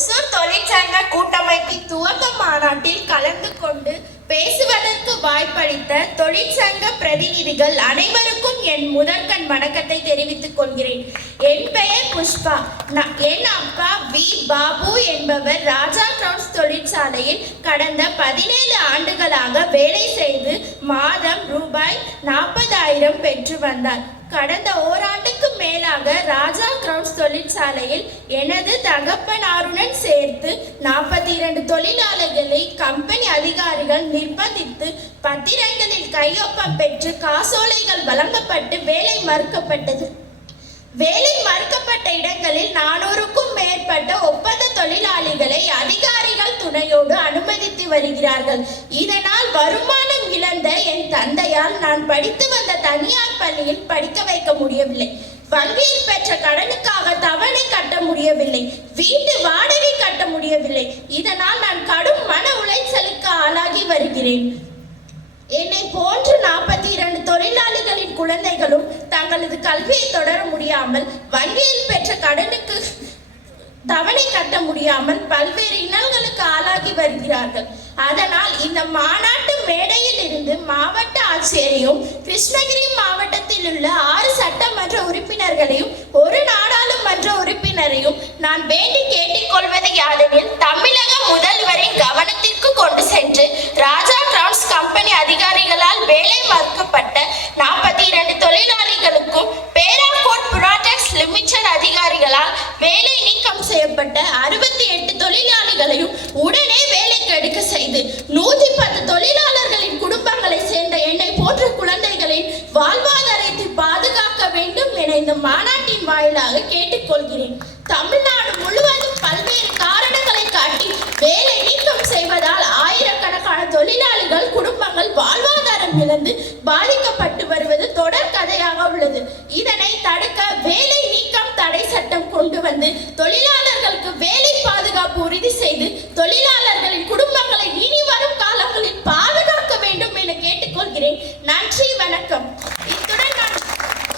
ஒசூர் தொழிற்சங்க கூட்டமைப்பின் துவக்க மாநாட்டில் கலந்து கொண்டு பேசுவதற்கு வாய்ப்பளித்த தொழிற்சங்க பிரதிநிதிகள் அனைவருக்கும் என் முதற்கண் வணக்கத்தை தெரிவித்துக் கொள்கிறேன். என் பெயர் புஷ்பா. என் அப்பா வி பாபு என்பவர் ராஜா கிரவுன்ஸ் தொழிற்சாலையில் கடந்த 17 ஆண்டுகளாக வேலை செய்து மாதம் ரூபாய் 40,000 பெற்று வந்தார். கடந்த ஓராண்டுக்கு மேலாக ராஜா கிரவுன்ஸ் தொழிற்சாலையில் எனது தகப்பனாருடன் சேர்த்து 42 தொழிலாளர்களை கம்பெனி அதிகாரிகள் நிர்பந்தித்து பத்திரங்களில் கையொப்பம் பெற்று காசோலைகள் வழங்கப்பட்டு வேலை மறுக்கப்பட்டது. வேலை மறுக்கப்பட்ட இடங்களில் 400க்கும் மேற்பட்ட ஒப்பந்த தொழிலாளிகளை அதிகாரிகள் துணையோடு அனுமதித்து வருகிறார்கள். இதனால் வருமானம் இழந்த என் தந்தையால் நான் படித்து வந்த தனியார் பள்ளியில் படிக்க வைக்க முடியவில்லை. வங்கியில் பெற்ற கடனுக்காக தவணை கட்ட முடியவில்லை. வீட்டு வாடகை கட்ட முடியவில்லை. இதனால் நான் கடும் மன உளைச்சலுக்கு ஆளாகி வருகிறேன். என்னை போன்று 42 தொழிலாளிகளின் குழந்தைகளும் தங்களது கல்வியை தொடர முடியாமல், வங்கியில் பெற்ற கடனுக்கு தவணை கட்ட முடியாமல் பல்வேறு இன்னல்களுக்கு ஆளாகி வருகிறார்கள். அதனால் இந்த மாநாட்டு மேடையில் இருந்து மாவட்ட ஆட்சியரையும் கிருஷ்ணகிரி மாவட்டத்தில் உள்ள 6 சட்டமன்ற உறுப்பினர்களையும் 1 நாடாளுமன்ற உறுப்பினரையும் நான் வேண்டி கேட்டுக்கொள்வது யாதெனில், தமிழக முதல்வரின் கவனத்திற்கு கொண்டு சென்று ராஜா கிரவுன்ஸ் கம்பெனி அதிகாரிகளால் வேலை மறுக்கப்பட்ட 42 தொழிலாளிகளுக்கும் பேராகோட் ப்ராடக்ட்ஸ் லிமிடெட் அதிகாரிகளால் வேலை நீக்கம் செய்யப்பட்ட 68 தொழிலாளிகளையும் உடனே வேலைக்கு எடுக்க செய்து 110 தொழிலாளர்களின் குடும்பங்களை சேர்ந்த என்னை போன்ற குழந்தைகளின் வாழ்வாதாரத்தை பாதுகாக்க வேண்டும் என இந்த மாநாட்டின் வாயிலாக கேட்டுக்கொள்கிறேன். தமிழ்நாடு முழுவதும் பல்வேறு காரணங்களை காட்டி வேலை நீக்கம் செய்வதால் ஆயிரக்கணக்கான தொழிலாளிகள் குடும்பங்கள் வாழ்வாதாரம் இழந்து பாதிக்கப்பட்டு வருவது தொடர் கதையாக உள்ளது. இதனை தடுக்க வேலை நீக்கம் தடை சட்டம் கொண்டு வந்து தொழிலாளர்களுக்கு வேலை பாதுகாப்பு உறுதி செய்து தொழிலாளர்களின் குடும்பங்களை இனி வரும் காலங்களில் பாதுகாக்க வேண்டும் என கேட்டுக்கொள்கிறேன். நன்றி, வணக்கம். இத்துடன் நான்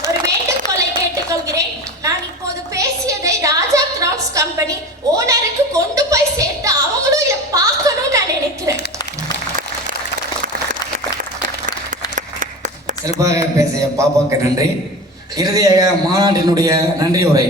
ஒரு வேண்டுகோளை கேட்டுக்கொள்கிறேன். நான் இப்போது பேசியதை ராஜா கிரவுன்ஸ் கம்பெனி ஓனருக்கு கொண்டு போய் சேர்த்து அவங்களும் இதை பார்க்கணும்னு நான் நினைக்கிறேன். சிறப்பாக பேசிய பாப்பாவுக்கு நன்றி. இறுதியாக மாநாட்டினுடைய நன்றி உரை